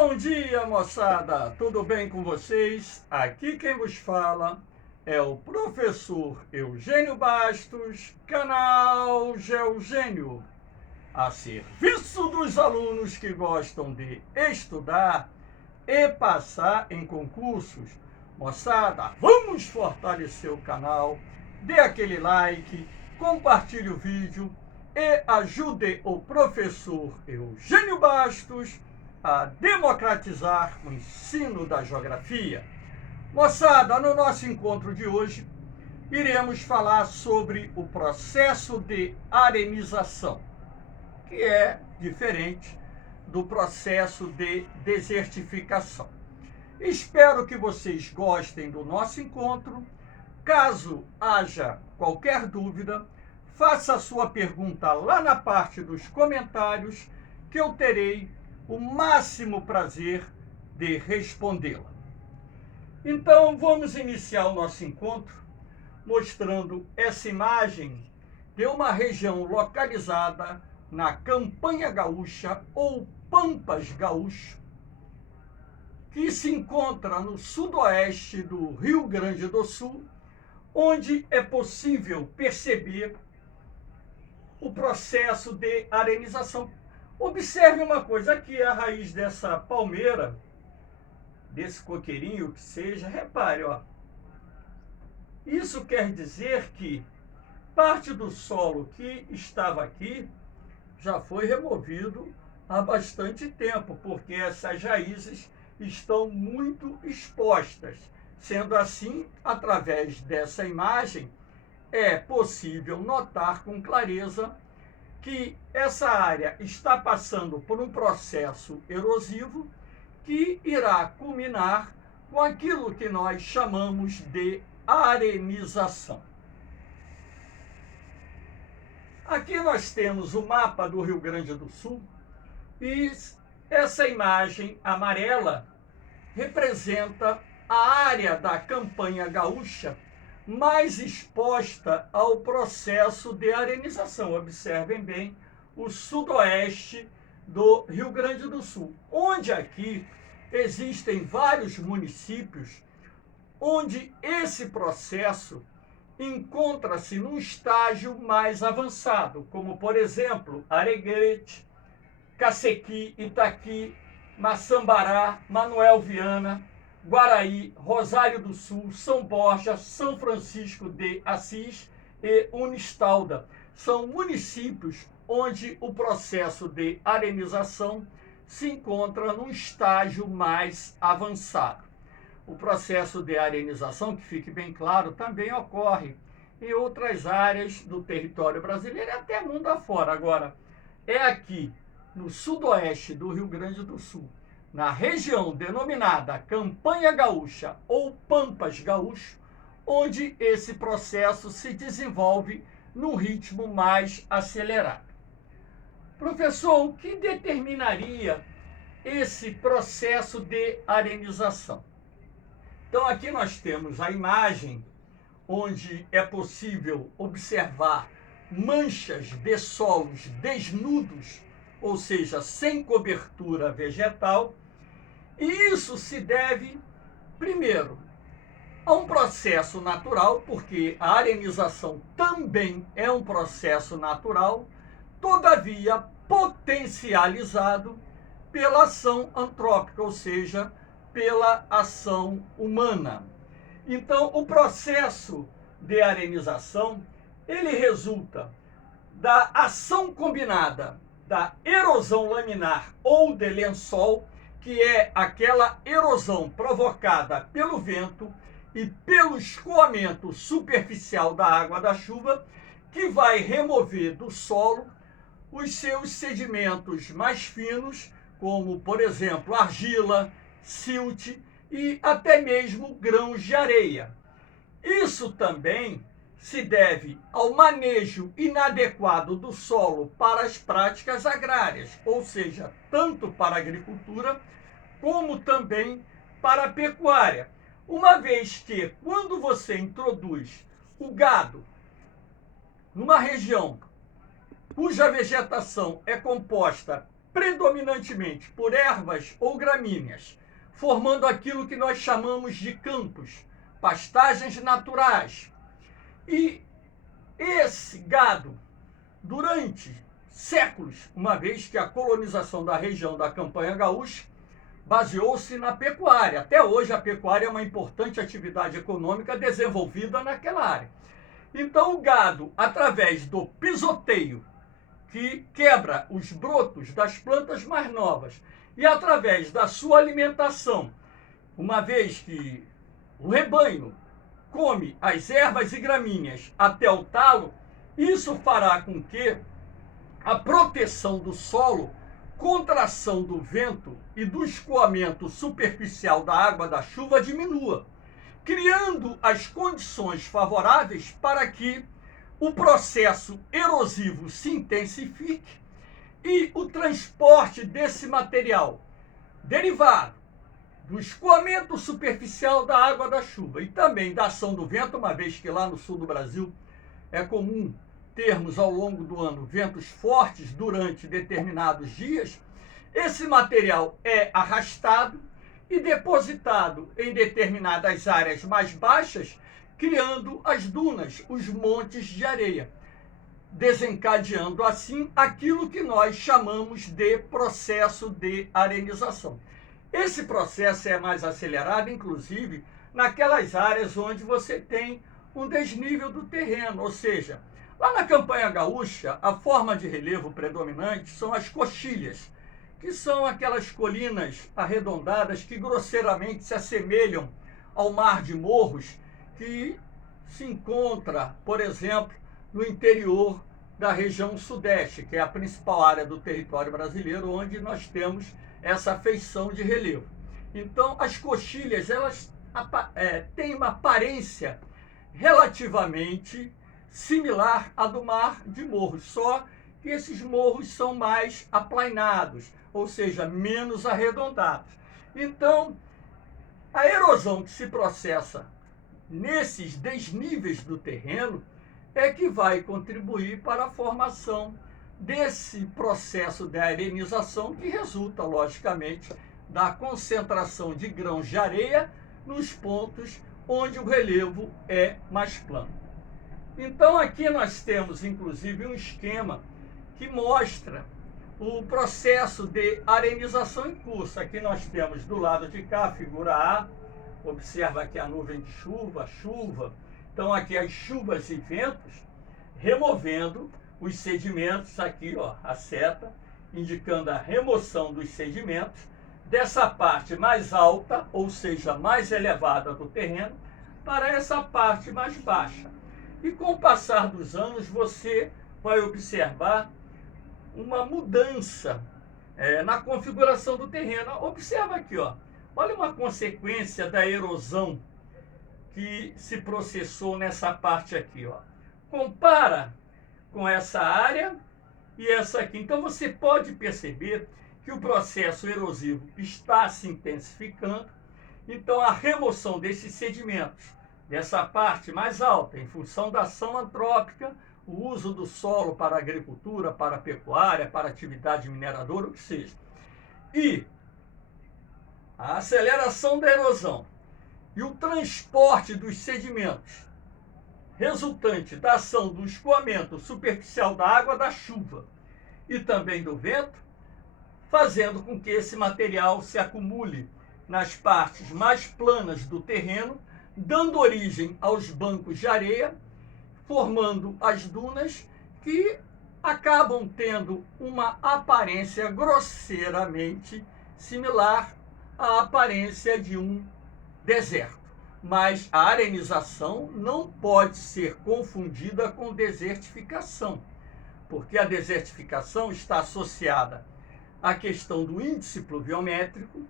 Bom dia, moçada! Tudo bem com vocês? Aqui quem vos fala é o professor Eugênio Bastos, canal Geugênio, a serviço dos alunos que gostam de estudar e passar em concursos. Moçada, vamos fortalecer o canal, dê aquele like, compartilhe o vídeo e ajude o professor Eugênio Bastos a democratizar o ensino da geografia. Moçada, no nosso encontro de hoje, iremos falar sobre o processo de arenização, que é diferente do processo de desertificação. Espero que vocês gostem do nosso encontro. Caso haja qualquer dúvida, faça a sua pergunta lá na parte dos comentários, que eu terei o máximo prazer de respondê-la. Então, vamos iniciar o nosso encontro mostrando essa imagem de uma região localizada na Campanha Gaúcha ou Pampas Gaúcho, que se encontra no sudoeste do Rio Grande do Sul, onde é possível perceber o processo de arenização. Observe uma coisa, aqui é a raiz dessa palmeira, desse coqueirinho que seja, repare, ó. Isso quer dizer que parte do solo que estava aqui já foi removido há bastante tempo, porque essas raízes estão muito expostas. Sendo assim, através dessa imagem, é possível notar com clareza que essa área está passando por um processo erosivo que irá culminar com aquilo que nós chamamos de arenização. Aqui nós temos o mapa do Rio Grande do Sul e essa imagem amarela representa a área da Campanha Gaúcha mais exposta ao processo de arenização. Observem bem o sudoeste do Rio Grande do Sul, onde aqui existem vários municípios onde esse processo encontra-se num estágio mais avançado, como, por exemplo, Alegrete, Cacequi, Itaqui, Maçambará, Manoel Viana, Guaraí, Rosário do Sul, São Borja, São Francisco de Assis e Unistalda. São municípios onde o processo de arenização se encontra num estágio mais avançado. O processo de arenização, que fique bem claro, também ocorre em outras áreas do território brasileiro e até mundo afora. Agora, é aqui no sudoeste do Rio Grande do Sul, na região denominada Campanha Gaúcha ou Pampas Gaúcho, onde esse processo se desenvolve num ritmo mais acelerado. Professor, o que determinaria esse processo de arenização? Então, aqui nós temos a imagem onde é possível observar manchas de solos desnudos, ou seja, sem cobertura vegetal, e isso se deve, primeiro, a um processo natural, porque a arenização também é um processo natural, todavia potencializado pela ação antrópica, ou seja, pela ação humana. Então, o processo de arenização, ele resulta da ação combinada da erosão laminar ou de lençol, que é aquela erosão provocada pelo vento e pelo escoamento superficial da água da chuva, que vai remover do solo os seus sedimentos mais finos, como, por exemplo, argila, silt e até mesmo grãos de areia. Isso também se deve ao manejo inadequado do solo para as práticas agrárias, ou seja, tanto para a agricultura como também para a pecuária. Uma vez que, quando você introduz o gado numa região cuja vegetação é composta predominantemente por ervas ou gramíneas, formando aquilo que nós chamamos de campos, pastagens naturais. E esse gado, durante séculos, uma vez que a colonização da região da Campanha Gaúcha baseou-se na pecuária. Até hoje a pecuária é uma importante atividade econômica desenvolvida naquela área. Então o gado, através do pisoteio, que quebra os brotos das plantas mais novas, e através da sua alimentação, uma vez que o rebanho come as ervas e gramíneas até o talo, isso fará com que a proteção do solo contra a ação do vento e do escoamento superficial da água da chuva diminua, criando as condições favoráveis para que o processo erosivo se intensifique e o transporte desse material derivado do escoamento superficial da água da chuva e também da ação do vento, uma vez que lá no sul do Brasil é comum termos ao longo do ano ventos fortes durante determinados dias, esse material é arrastado e depositado em determinadas áreas mais baixas, criando as dunas, os montes de areia, desencadeando assim aquilo que nós chamamos de processo de arenização. Esse processo é mais acelerado, inclusive, naquelas áreas onde você tem um desnível do terreno, ou seja, lá na Campanha Gaúcha, a forma de relevo predominante são as coxilhas, que são aquelas colinas arredondadas que grosseiramente se assemelham ao mar de morros que se encontra, por exemplo, no interior da região sudeste, que é a principal área do território brasileiro, onde nós temos essa feição de relevo. Então, as coxilhas, elas têm uma aparência relativamente similar à do mar de morros, só que esses morros são mais aplainados, ou seja, menos arredondados. Então, a erosão que se processa nesses desníveis do terreno é que vai contribuir para a formação desse processo de arenização que resulta, logicamente, da concentração de grãos de areia nos pontos onde o relevo é mais plano. Então aqui nós temos, inclusive, um esquema que mostra o processo de arenização em curso. Aqui nós temos do lado de cá a figura A, observa aqui a nuvem de chuva, a chuva. Então aqui as chuvas e ventos removendo os sedimentos, aqui ó, a seta, indicando a remoção dos sedimentos dessa parte mais alta, ou seja, mais elevada do terreno, para essa parte mais baixa. E com o passar dos anos, você vai observar uma mudança na configuração do terreno. Observa aqui, ó, olha uma consequência da erosão que se processou nessa parte aqui, ó. Compara com essa área e essa aqui. Então você pode perceber que o processo erosivo está se intensificando. Então a remoção desses sedimentos dessa parte mais alta, em função da ação antrópica, o uso do solo para a agricultura, para a pecuária, para a atividade mineradora, o que seja. E a aceleração da erosão e o transporte dos sedimentos resultante da ação do escoamento superficial da água da chuva e também do vento, fazendo com que esse material se acumule nas partes mais planas do terreno, dando origem aos bancos de areia, formando as dunas que acabam tendo uma aparência grosseiramente similar à aparência de um deserto. Mas a arenização não pode ser confundida com desertificação, porque a desertificação está associada à questão do índice pluviométrico.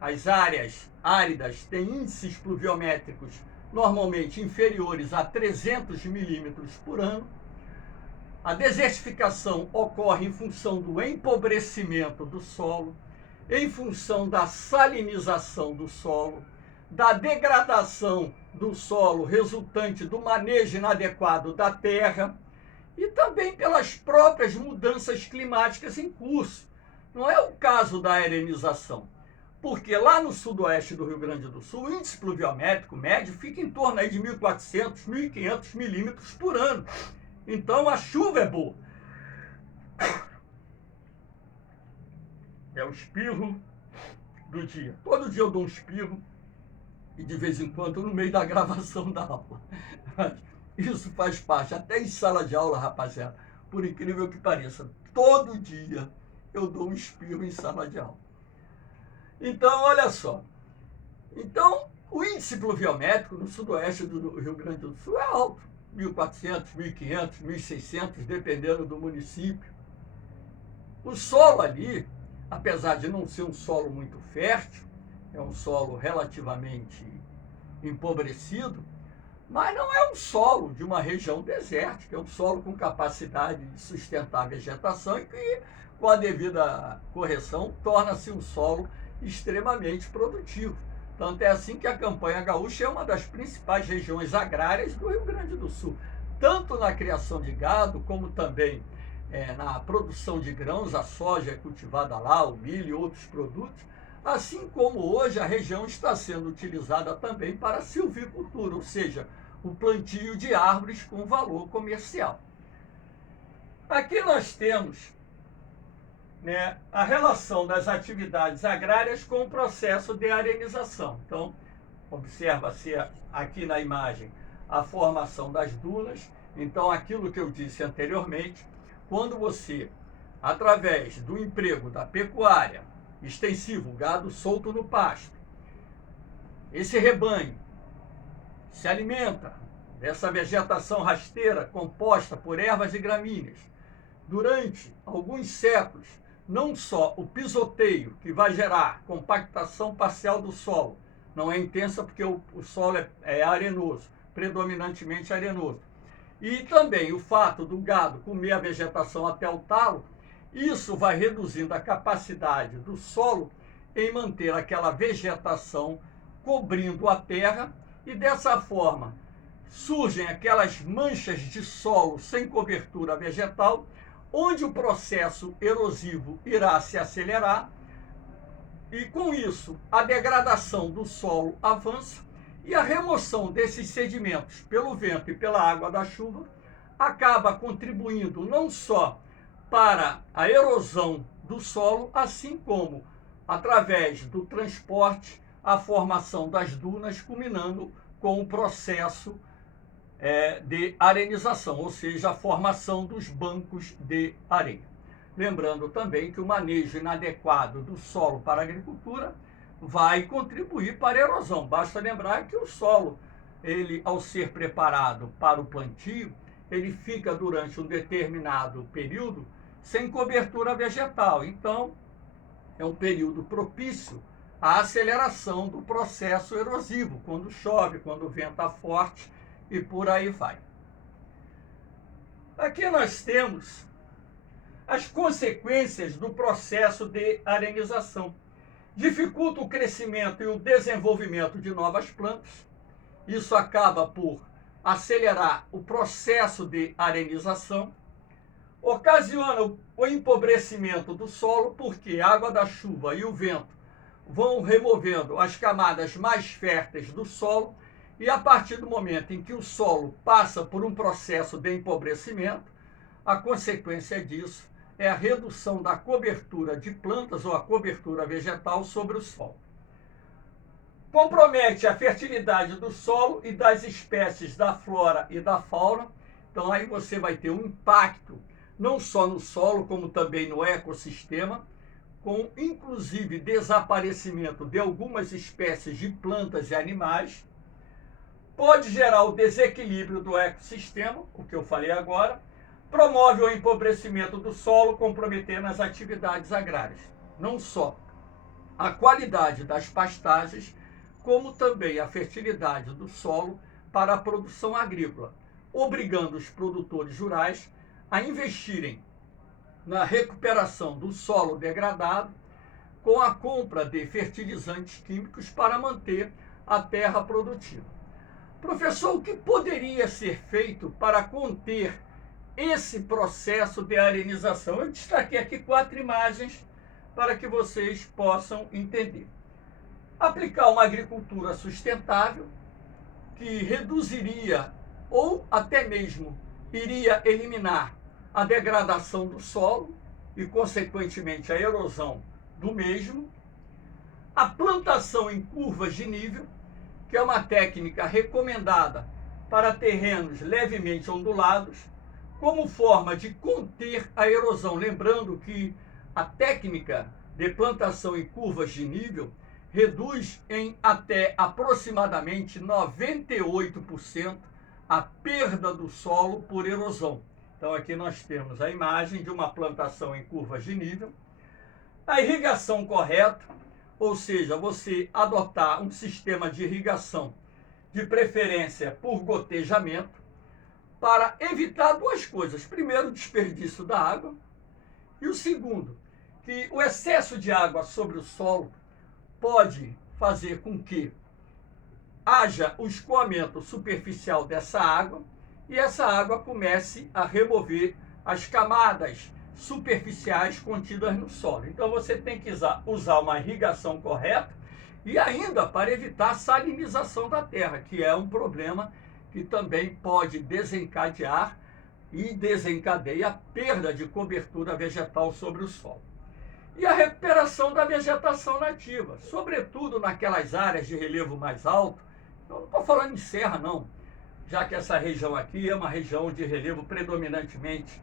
As áreas áridas têm índices pluviométricos normalmente inferiores a 300 milímetros por ano. A desertificação ocorre em função do empobrecimento do solo, em função da salinização do solo, da degradação do solo resultante do manejo inadequado da terra e também pelas próprias mudanças climáticas em curso. não é o caso da arenização, porque lá no sudoeste do Rio Grande do Sul, o índice pluviométrico médio fica em torno aí de 1.400, 1.500 milímetros por ano. Então a chuva é boa. É o espirro do dia. Todo dia eu dou um espirro e de vez em quando no meio da gravação da aula. Isso faz parte, até em sala de aula, rapaziada, por incrível que pareça, todo dia eu dou um espirro em sala de aula. Então, olha só. Então, o índice pluviométrico no sudoeste do Rio Grande do Sul é alto. 1.400, 1.500, 1.600, dependendo do município. O solo ali, apesar de não ser um solo muito fértil, é um solo relativamente empobrecido, mas não é um solo de uma região desértica, é um solo com capacidade de sustentar a vegetação e que, com a devida correção, torna-se um solo extremamente produtivo. Tanto é assim que a Campanha Gaúcha é uma das principais regiões agrárias do Rio Grande do Sul, tanto na criação de gado, como também na produção de grãos. A soja é cultivada lá, o milho e outros produtos, assim como hoje a região está sendo utilizada também para a silvicultura, ou seja, o plantio de árvores com valor comercial. Aqui nós temos a relação das atividades agrárias com o processo de arenização. Então, observa-se aqui na imagem a formação das dunas. Então, aquilo que eu disse anteriormente, quando você, através do emprego da pecuária extensiva, o gado solto no pasto, esse rebanho se alimenta dessa vegetação rasteira composta por ervas e gramíneas. Durante alguns séculos, não só o pisoteio, que vai gerar compactação parcial do solo, não é intensa porque o solo é arenoso, predominantemente arenoso, e também o fato do gado comer a vegetação até o talo, isso vai reduzindo a capacidade do solo em manter aquela vegetação cobrindo a terra, e dessa forma surgem aquelas manchas de solo sem cobertura vegetal, onde o processo erosivo irá se acelerar e, com isso, a degradação do solo avança e a remoção desses sedimentos pelo vento e pela água da chuva acaba contribuindo não só para a erosão do solo, assim como, através do transporte, a formação das dunas, culminando com o processo de arenização, ou seja, a formação dos bancos de areia. Lembrando também que o manejo inadequado do solo para a agricultura vai contribuir para a erosão. Basta lembrar que o solo, ele, ao ser preparado para o plantio, ele fica durante um determinado período sem cobertura vegetal. Então, é um período propício à aceleração do processo erosivo, quando chove, quando venta forte, e por aí vai. Aqui nós temos as consequências do processo de arenização. Dificulta o crescimento e o desenvolvimento de novas plantas. Isso acaba por acelerar o processo de arenização. Ocasiona o empobrecimento do solo, porque a água da chuva e o vento vão removendo as camadas mais férteis do solo, e a partir do momento em que o solo passa por um processo de empobrecimento, a consequência disso é a redução da cobertura de plantas ou a cobertura vegetal sobre o solo. Compromete a fertilidade do solo e das espécies da flora e da fauna. Então aí você vai ter um impacto não só no solo, como também no ecossistema, com inclusive desaparecimento de algumas espécies de plantas e animais. Pode gerar o desequilíbrio do ecossistema, o que eu falei agora, promove o empobrecimento do solo, comprometendo as atividades agrárias. Não só a qualidade das pastagens, como também a fertilidade do solo para a produção agrícola, obrigando os produtores rurais a investirem na recuperação do solo degradado com a compra de fertilizantes químicos para manter a terra produtiva. Professor, o que poderia ser feito para conter esse processo de arenização? Eu destaquei aqui 4 imagens para que vocês possam entender. Aplicar uma agricultura sustentável, que reduziria ou até mesmo iria eliminar a degradação do solo e, consequentemente, a erosão do mesmo. A plantação em curvas de nível, que é uma técnica recomendada para terrenos levemente ondulados, como forma de conter a erosão. Lembrando que a técnica de plantação em curvas de nível reduz em até aproximadamente 98% a perda do solo por erosão. Então aqui nós temos a imagem de uma plantação em curvas de nível. A irrigação correta, ou seja, você adotar um sistema de irrigação, de preferência por gotejamento, para evitar duas coisas. Primeiro, o desperdício da água. E o segundo, que o excesso de água sobre o solo pode fazer com que haja o escoamento superficial dessa água e essa água comece a remover as camadas superficiais contidas no solo. Então você tem que usar uma irrigação correta e ainda para evitar a salinização da terra, que é um problema que também pode desencadear e desencadeia a perda de cobertura vegetal sobre o solo. E a recuperação da vegetação nativa, sobretudo naquelas áreas de relevo mais alto. Eu não estou falando em serra, não, já que essa região aqui é uma região de relevo predominantemente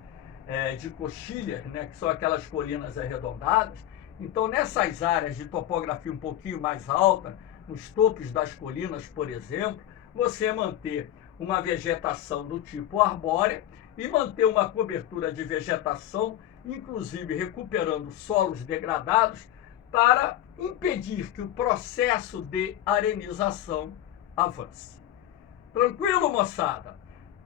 de coxilhas, né, que são aquelas colinas arredondadas. Então, nessas áreas de topografia um pouquinho mais alta, nos topos das colinas, por exemplo, você manter uma vegetação do tipo arbórea e manter uma cobertura de vegetação, inclusive recuperando solos degradados, para impedir que o processo de arenização avance. Tranquilo, moçada?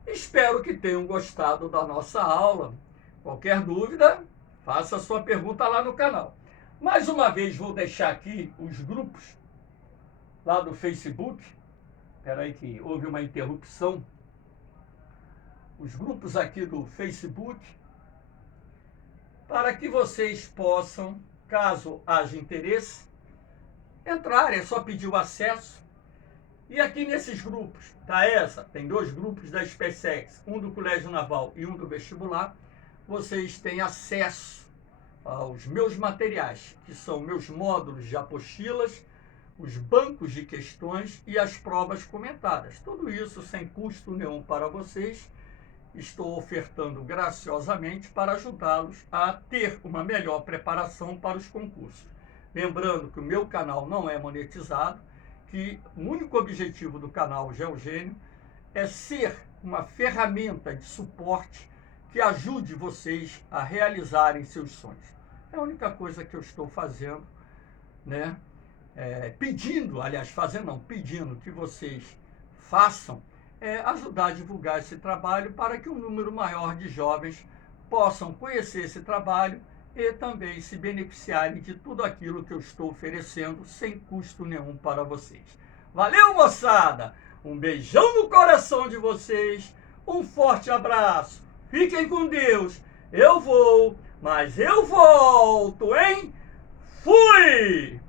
Espero que tenham gostado da nossa aula. Qualquer dúvida, faça a sua pergunta lá no canal. Mais uma vez, vou deixar aqui os grupos lá do Facebook. Espera aí que houve uma interrupção. Os grupos aqui do Facebook, para que vocês possam, caso haja interesse, entrar. É só pedir o acesso. E aqui nesses grupos, tem dois grupos da SpaceX, um do Colégio Naval e um do vestibular. Vocês têm acesso aos meus materiais, que são meus módulos de apostilas, os bancos de questões e as provas comentadas. Tudo isso sem custo nenhum para vocês. Estou ofertando graciosamente para ajudá-los a ter uma melhor preparação para os concursos. Lembrando que o meu canal não é monetizado, que o único objetivo do canal GeoGênio é ser uma ferramenta de suporte que ajude vocês a realizarem seus sonhos. É a única coisa que eu estou fazendo, né? Pedindo que vocês façam, ajudar a divulgar esse trabalho para que um número maior de jovens possam conhecer esse trabalho e também se beneficiarem de tudo aquilo que eu estou oferecendo sem custo nenhum para vocês. Valeu, moçada! Um beijão no coração de vocês, um forte abraço, fiquem com Deus, eu vou, mas eu volto, hein? Fui!